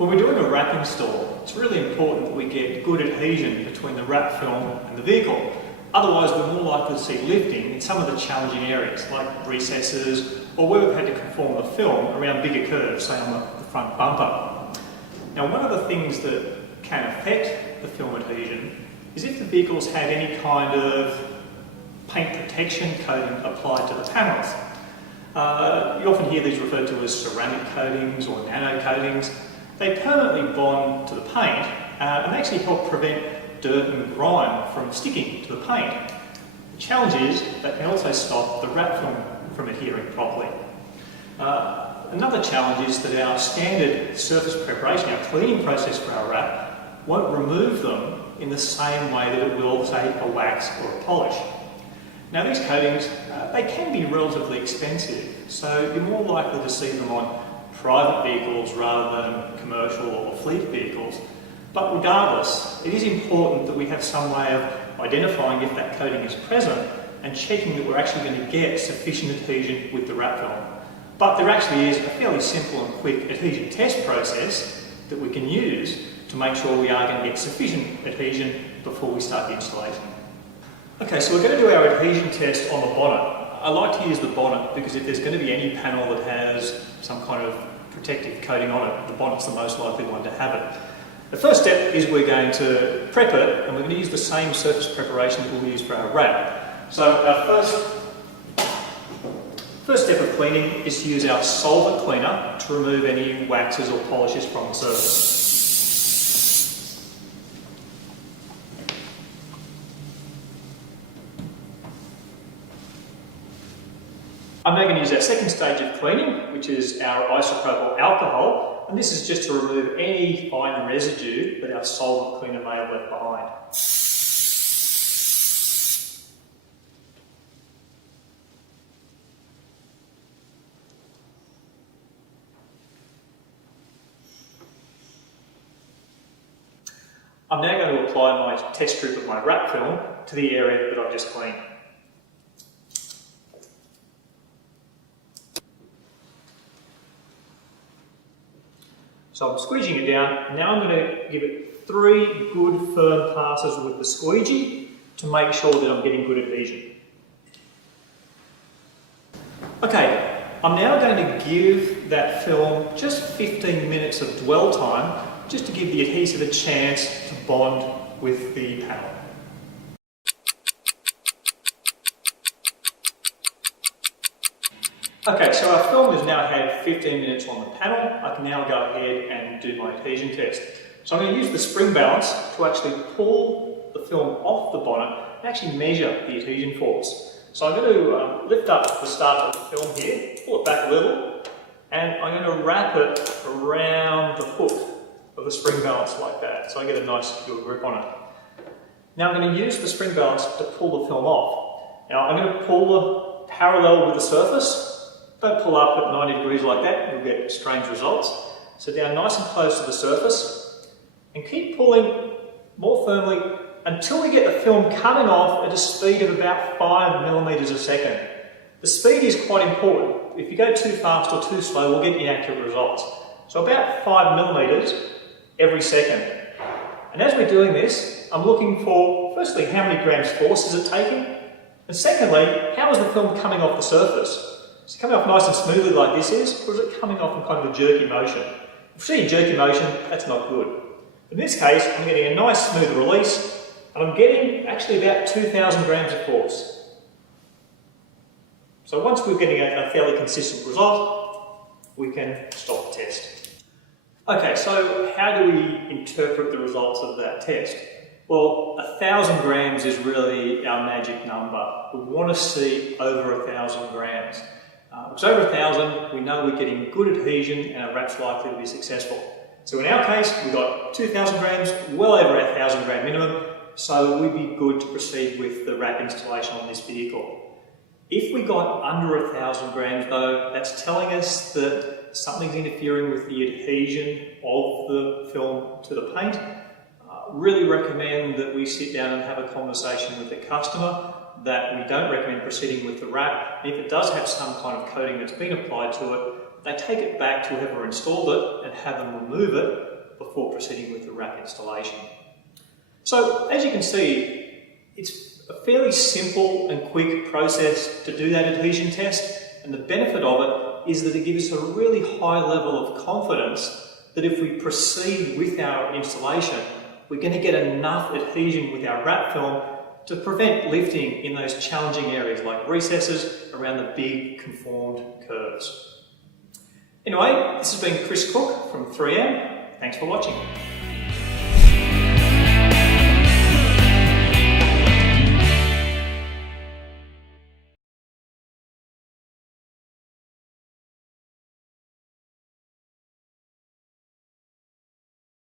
When we're doing a wrap install, it's really important that we get good adhesion between the wrap film and the vehicle. Otherwise, we're more likely to see lifting in some of the challenging areas, like recesses, or where we've had to conform the film around bigger curves, say on the front bumper. Now, one of the things that can affect the film adhesion is if the vehicles have any kind of paint protection coating applied to the panels. You often hear these referred to as ceramic coatings or nano coatings. They permanently bond to the paint and actually help prevent dirt and grime from sticking to the paint. The challenge is they can also stop the wrap film from adhering properly. Another challenge is that our standard surface preparation, our cleaning process for our wrap, won't remove them in the same way that it will, say, a wax or a polish. Now, these coatings, they can be relatively expensive, so you're more likely to see them on private vehicles rather than commercial or fleet vehicles. But regardless, it is important that we have some way of identifying if that coating is present and checking that we're actually going to get sufficient adhesion with the wrap film. But there actually is a fairly simple and quick adhesion test process that we can use to make sure we are going to get sufficient adhesion before we start the installation. Okay, so we're going to do our adhesion test on the bonnet. I like to use the bonnet because if there's going to be any panel that has some kind of protective coating on it, the bonnet's the most likely one to have it. The first step is we're going to prep it, and we're going to use the same surface preparation that we'll use for our wrap. So our first step of cleaning is to use our solvent cleaner to remove any waxes or polishes from the surface. I'm now going to use our second stage of cleaning, which is our isopropyl alcohol, and this is just to remove any fine residue that our solvent cleaner may have left behind. I'm now going to apply my test strip of my wrap film to the area that I've just cleaned. So I'm squeegeeing it down. Now I'm going to give it 3 good firm passes with the squeegee to make sure that I'm getting good adhesion. Okay, I'm now going to give that film just 15 minutes of dwell time just to give the adhesive a chance to bond with the panel. Okay, so our film has now had 15 minutes on the panel. I can now go ahead and do my adhesion test. So I'm going to use the spring balance to actually pull the film off the bonnet and actually measure the adhesion force. So I'm going to lift up the start of the film here, pull it back a little, and I'm going to wrap it around the hook of the spring balance like that, so I get a nice secure grip on it. Now I'm going to use the spring balance to pull the film off. Now I'm going to pull parallel with the surface. Don't pull up at 90 degrees like that, you'll get strange results. So down nice and close to the surface, and keep pulling more firmly until we get the film coming off at a speed of about 5 millimeters a second. The speed is quite important. If you go too fast or too slow, we'll get inaccurate results. So about 5 millimeters every second. And as we're doing this, I'm looking for, firstly, how many grams force is it taking? And secondly, how is the film coming off the surface? Is it coming off nice and smoothly like this is, or is it coming off in kind of a jerky motion? If you see a jerky motion, that's not good. In this case, I'm getting a nice smooth release, and I'm getting actually about 2,000 grams of force. So once we're getting a fairly consistent result, we can stop the test. Okay, so how do we interpret the results of that test? Well, 1,000 grams is really our magic number. We want to see over 1,000 grams. Because over 1,000, we know we're getting good adhesion and our wrap's likely to be successful. So in our case, we got 2,000 grams, well over our 1,000 gram minimum, so we'd be good to proceed with the wrap installation on this vehicle. If we got under 1,000 grams though, that's telling us that something's interfering with the adhesion of the film to the paint. Really recommend that we sit down and have a conversation with the customer, that we don't recommend proceeding with the wrap. And if it does have some kind of coating that's been applied to it, they take it back to whoever installed it and have them remove it before proceeding with the wrap installation. So as you can see, it's a fairly simple and quick process to do that adhesion test, and the benefit of it is that it gives us a really high level of confidence that if we proceed with our installation, we're going to get enough adhesion with our wrap film to prevent lifting in those challenging areas like recesses around the big conformed curves. Anyway, this has been Chris Cook from 3M. Thanks for watching.